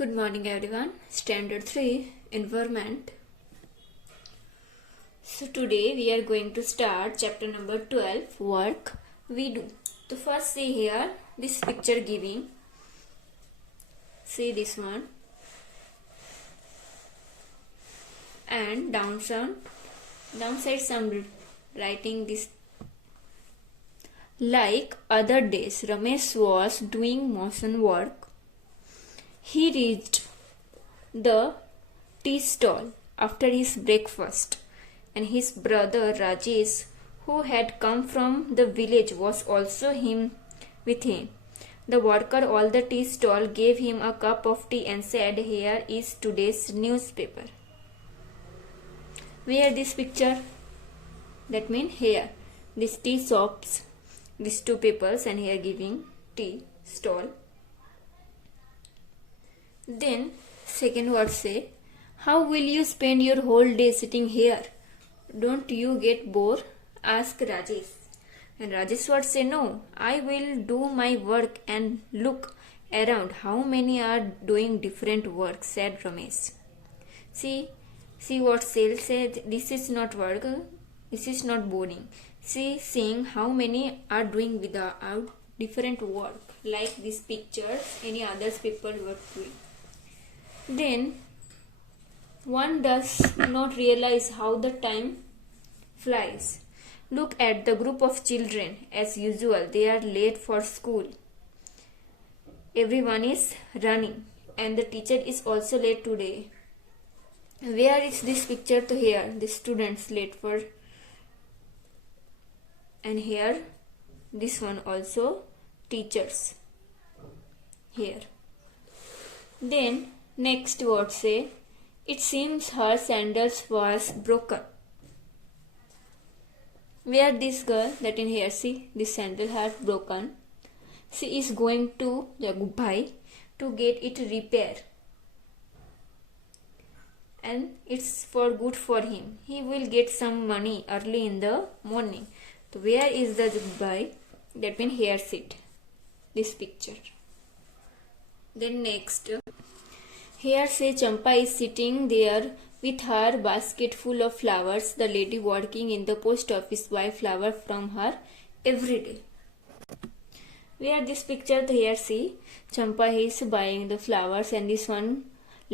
Good morning everyone. Standard 3 Environment. So today we are going to start chapter number 12 Work We Do. So first see here this picture giving. See this one. And downside some writing this. Like other days, Ramesh was doing motion work. He reached the tea stall after his breakfast, and his brother Rajesh, who had come from the village, was also with him. The worker at the tea stall gave him a cup of tea and said, "Here is today's newspaper." Where this picture? That means here. This tea shops, these two peoples, and here giving tea stall. Then second word say, "How will you spend your whole day sitting here? Don't you get bored?" asked Rajesh. And Rajesh would say, "No, I will do my work and look around. How many are doing different work?" said Ramesh. See what Sale said. This is not work. This is not boring. Seeing how many are doing without different work. Like these pictures, any other people were doing. Then one does not realize how the time flies. Look at the group of children. As usual, they are late for school. Everyone is running, and the teacher is also late today. Where is this picture to here? The students late for, and here this one also teachers here. Then next word say, "It seems her sandals was broken." Where this girl that in here, see this sandal has broken. She is going to Yagub Bhai to get it repaired. And it's for good for him. He will get some money early in the morning. So where is the Yagub Bhai? That means here sit. This picture. Then next. Here say Champa is sitting there with her basket full of flowers. The lady working in the post office buy flower from her every day. Where this picture to here see Champa is buying the flowers, and this one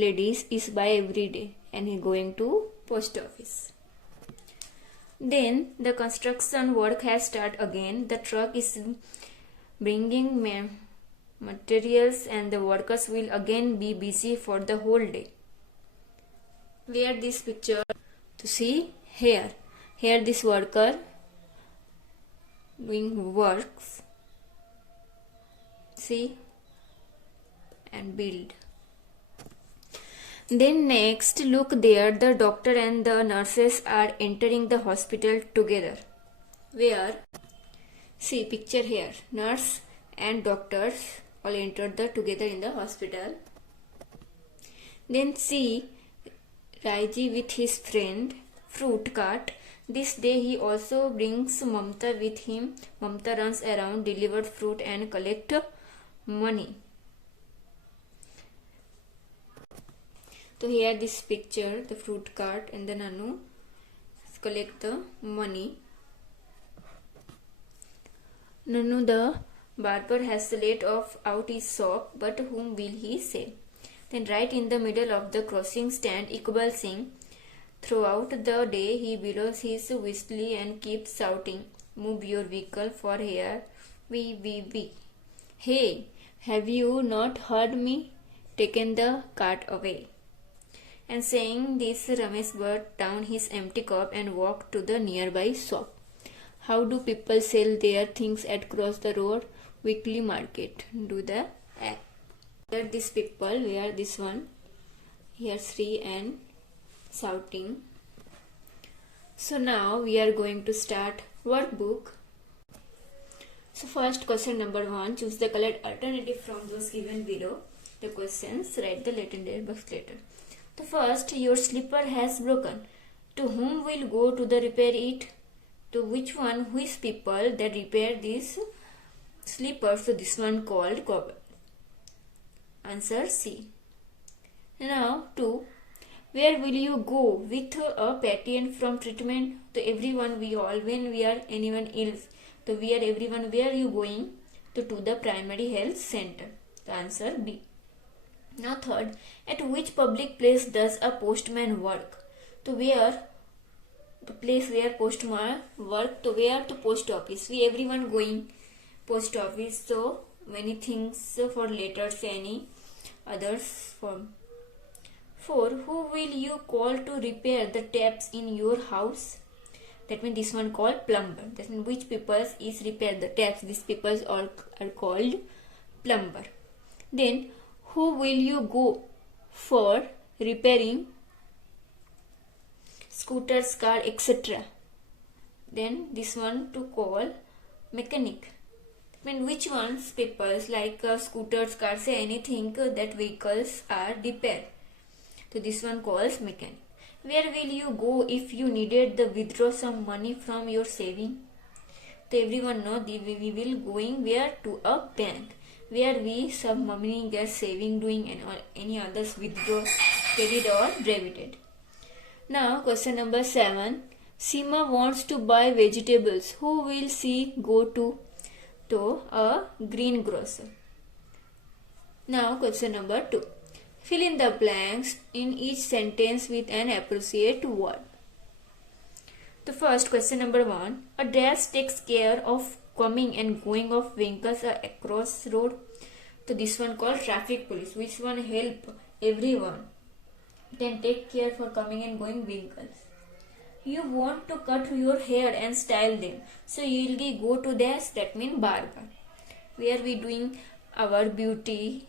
lady is buy every day, and he going to post office. Then the construction work has start again. The truck is bringing materials, and the workers will again be busy for the whole day. Where this picture to see here this worker doing works, see, and build. Then next look there, the doctor and the nurses are entering the hospital together. Where see picture here, nurse and doctors all entered together in the hospital. Then see Raiji with his friend fruit cart. This day he also brings Mamta with him. Mamta runs around, deliver fruit and collect money. So here this picture, the fruit cart, and then Nanu collect the money. Nanu the barber has let out his shop, but whom will he sell? Then right in the middle of the crossing stand Iqbal Singh. Throughout the day he blows his whistle and keeps shouting, "Move your vehicle for here, we. Hey, have you not heard me? Taken the cart away." And saying this, Ramesh brought down his empty cup and walked to the nearby shop. How do people sell their things across the road? Weekly market. Do the act. Here these people, where this one, here Sri and shouting. So now we are going to start workbook. So first question number 1, choose the colored alternative from those given below. The questions, write the letter box later. The first, your slipper has broken. To whom will go to the repair it? To which people that repair this slipper? So this one called cobbler. Answer C. Now 2. Where will you go with a patient from treatment? So everyone, we all, when we are anyone ill, so we are everyone, where are you going? To the primary health center. The answer B. Now 3rd, at which public place does a postman work? To where the place where postman work, to where? To post office. We everyone going post office, so many things for letters, any others form. 4. Who will you call to repair the taps in your house? That means this one called plumber. That means which people is repair the taps. These people are called plumber. Then who will you go for repairing scooters, car, etc. Then this one to call mechanic. I mean, which ones people like scooters, cars, say anything that vehicles are repaired. So this one calls mechanic. Where will you go if you needed to withdraw some money from your saving? So everyone know we will going where? To a bank, where we some money get saving doing and any others withdraw, credit or debited. Now question number 7. Seema wants to buy vegetables. Who will she go to? To a greengrocer. Now question number 2. Fill in the blanks in each sentence with an appropriate word. The first question number 1. A dash takes care of coming and going of vehicles across road. So this one called traffic police. Which one help everyone? Then take care for coming and going vehicles. You want to cut your hair and style them. So you will go to dash, that means barber. Where we doing our beauty.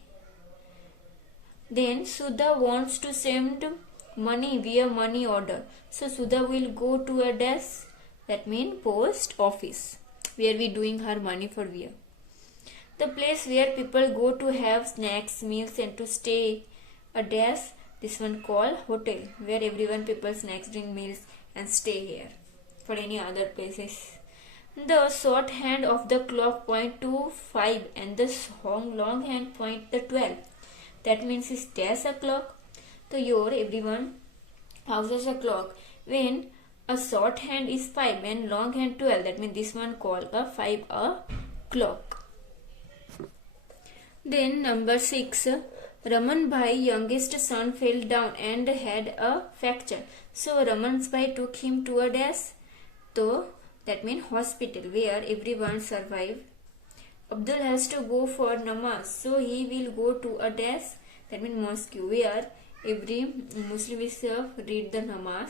Then Sudha wants to send money via money order. So Sudha will go to a dash, that means post office, where we doing her money for via. The place where people go to have snacks, meals and to stay, a dash, this one called hotel, where everyone people snacks, drink, meals and stay here. For any other places. The short hand of the clock point to 5 and the long hand point the 12. That means it's dash o'clock. So your everyone houses a clock. When a short hand is 5 and long hand 12, that means this one called a 5 o'clock. Then number 6. Raman Bhai youngest son fell down and had a fracture. So Raman's Bhai took him to a dash. So that means hospital, where everyone survived. Abdul has to go for namaz, so he will go to a dash, that means mosque, where every Muslim is read the namaz.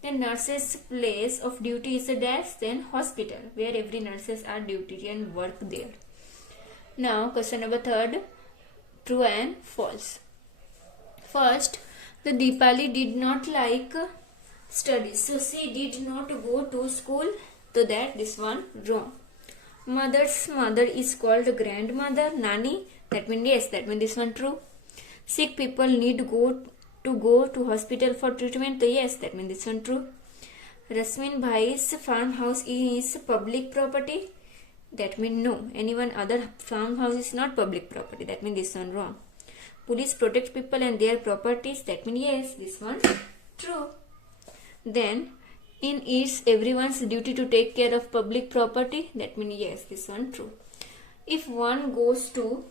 Then nurse's place of duty is a dash, then hospital, where every nurses are duty and work there. Now question number 3, true and false. First, the Deepali did not like studies, so she did not go to school, so that this one wrong. Mother's mother is called grandmother, nani, that means yes, that means this one true. Sick people need go to hospital for treatment, so yes, that means this one true. Rasmin Bhai's farmhouse is public property, that means no. Anyone other farmhouse is not public property, that means this one wrong. Police protect people and their properties, that means yes, this one true. Then in it's everyone's duty to take care of public property, that means yes, this one true. If one goes to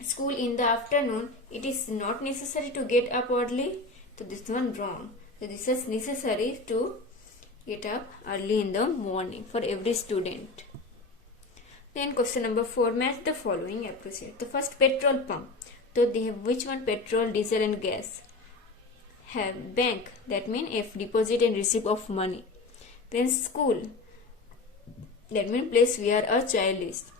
school in the afternoon, it is not necessary to get up early, so this one wrong. So this is necessary to get up early in the morning for every student. Then question number 4, match the following appropriate. The first, petrol pump. So they have which one? Petrol, diesel and gas. Have bank, that means F, deposit and receipt of money. Then school, that means place where a child is.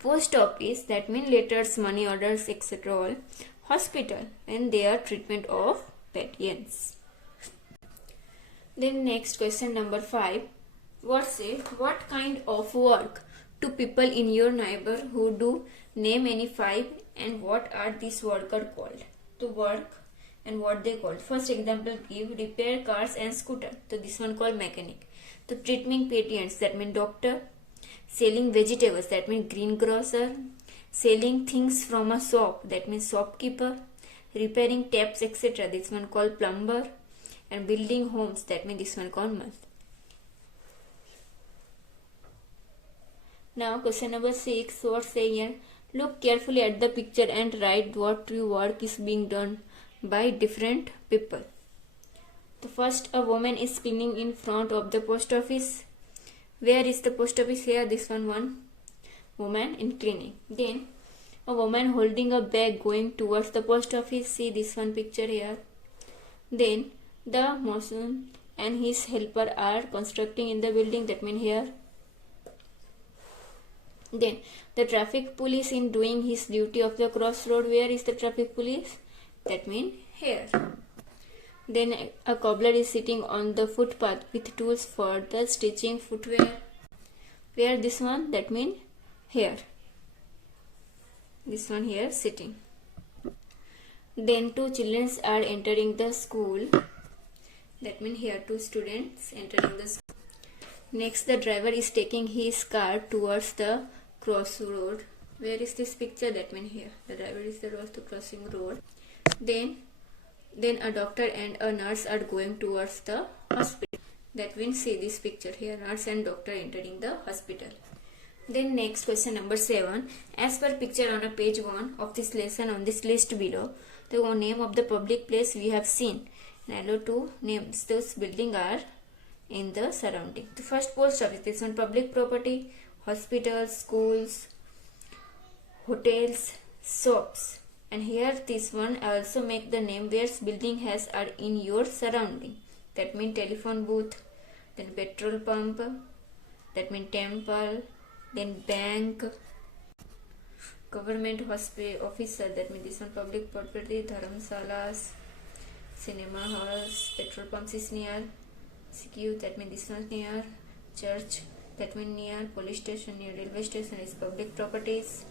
Post office, that means letters, money orders, etc. all. Hospital, and their treatment of patients. Then next question number 5, what kind of work do people in your neighborhood do? Name any 5 and what are these workers called? To work and what they called. First example give, repair cars and scooter. So this one called mechanic. So treating patients, that means doctor. Selling vegetables, that means greengrocer. Selling things from a shop, that means shopkeeper. Repairing taps, etc., this one called plumber. And building homes, that means this one called mason. Now question number 6, what say here? Look carefully at the picture and write what work is being done by different people. The first, a woman is cleaning in front of the post office. Where is the post office? Here, this one woman in cleaning. Then a woman holding a bag going towards the post office. See this one picture here. Then the mason and his helper are constructing in the building, that means here. Then the traffic police in doing his duty of the crossroad. Where is the traffic police? That means here. Then a cobbler is sitting on the footpath with tools for the stitching footwear. Where this one? That means here. This one here sitting. Then two children are entering the school. That means here two students entering the school. Next, the driver is taking his car towards the crossroad. Where is this picture? That means here. The driver is the crossing road. Then a doctor and a nurse are going towards the hospital. That means see this picture here. Nurse and doctor entering the hospital. Then next question number 7. As per picture on a page 1 of this lesson on this list below, the name of the public place we have seen. And allow to names those buildings are in the surrounding. The first post office, this one public property, hospitals, schools, hotels, shops. And here this one I also make the name where building has are in your surrounding. That means telephone booth, then petrol pump, that means temple, then bank, government officer, that means this one public property, dharamsalas, cinema halls, petrol pumps is near, CQ, that means this one near, church, that means near, police station near, railway station is public properties,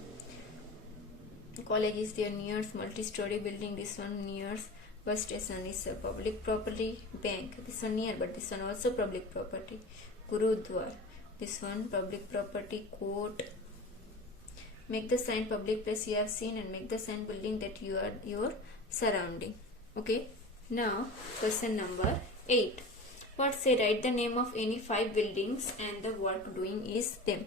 college is there near, multi-story building, this one near, bus station is a public property, bank, this one near, but this one also public property, gurudwar, this one public property, court. Make the sign public place you have seen and make the sign building that you are your surrounding. Okay. Now question number 8. What say? Write the name of any 5 buildings and the work doing is them.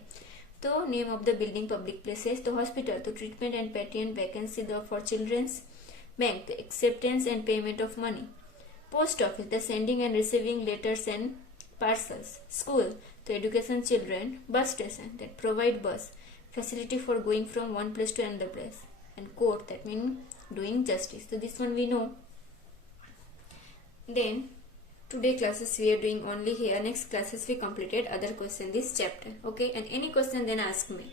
The name of the building public places, the hospital, the treatment and patent vacancy for children's, bank, the acceptance and payment of money, post office, the sending and receiving letters and parcels, school, the education children, bus station, that provide bus, facility for going from one place to another place, and court, that means doing justice. So this one we know. Then today classes we are doing only here. Next classes we completed other question this chapter. Okay, and any question then ask me.